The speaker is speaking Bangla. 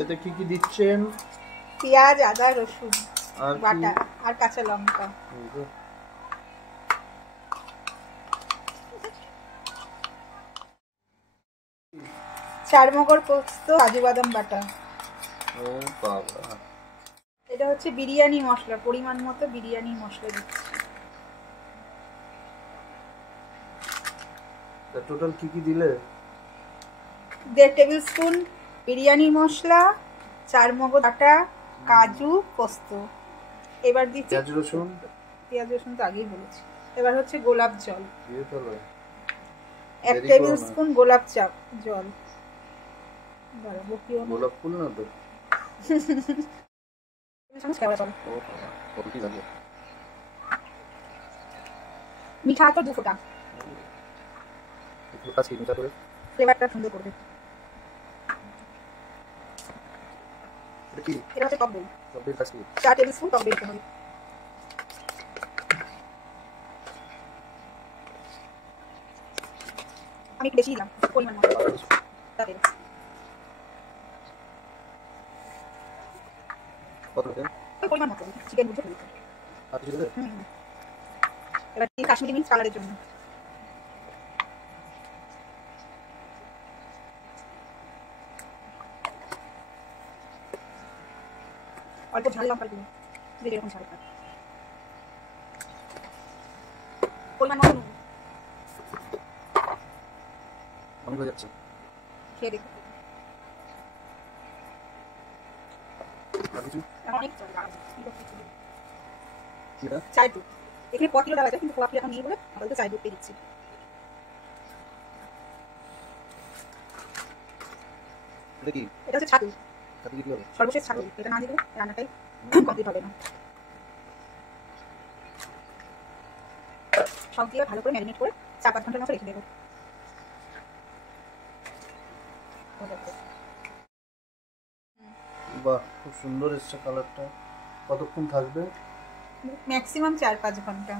এতে কি কি দিচ্ছেন? পেঁয়াজ, আদা, রসুন আর বাটা আর কাঁচা লঙ্কা। চারমগর পোস্ত, কাজু বাদাম বাটা। ও বাবা, এটা হচ্ছে বিরিয়ানি মশলা, পরিমাণ মতো বিরিয়ানি মশলা দিচ্ছি। টোটাল কি কি দিলে? 1.5 টেবিল স্পুন বিরিয়ানি মশলা, চারমগজ বাটা, কাজু, পোস্ত। এবার দিচ্ছি পেঁয়াজ রসুন। পেঁয়াজ রসুন তো আগেই বলেছি। এবার হচ্ছে গোলাপ জল, দিয়ে ফেলো। 1 টেবিল স্পুন গোলাপ জল। গোলাপ ফুল না তো? মিঠা তো 2 ফোঁটা, ফ্লেভারটা সুন্দর করবে। এটা হচ্ছে টক দই, 4 টেবিল স্পুন টক দই দিতে হবে। আমি একটু বেশি দিলাম পরিমাণ মতো। পরিমাণ মতো চিকেন বুঝে দিতে। এবার কি কাশ্মীরি মির্চ কালারের জন্য। অল্প ঝাল লঙ্কা দিন, যেরকম ঝাল খায়। পরিমাণ মতো নুন। অনেক হয়ে যাচ্ছে। খেয়ে দেখো। চাই দুধ, এখানে 1 কিলো দেওয়া যায় কিন্তু 1 কিলো এখন নিয়ে বলে আপাতত চাই দুধ দিচ্ছি। এটা হচ্ছে ছাতু, সর্বশেষ ছাতু। এটা না দিলে রান্নাটাই কমপ্লিট হবে না। সব দিয়ে ভালো করে ম্যারিনেট করে 4-5 ঘন্টার মতো রেখে দেবো। বাহ, খুব সুন্দর এসছে কালারটা। কতক্ষণ থাকবে? ম্যাক্সিমাম 4-5 ঘন্টা।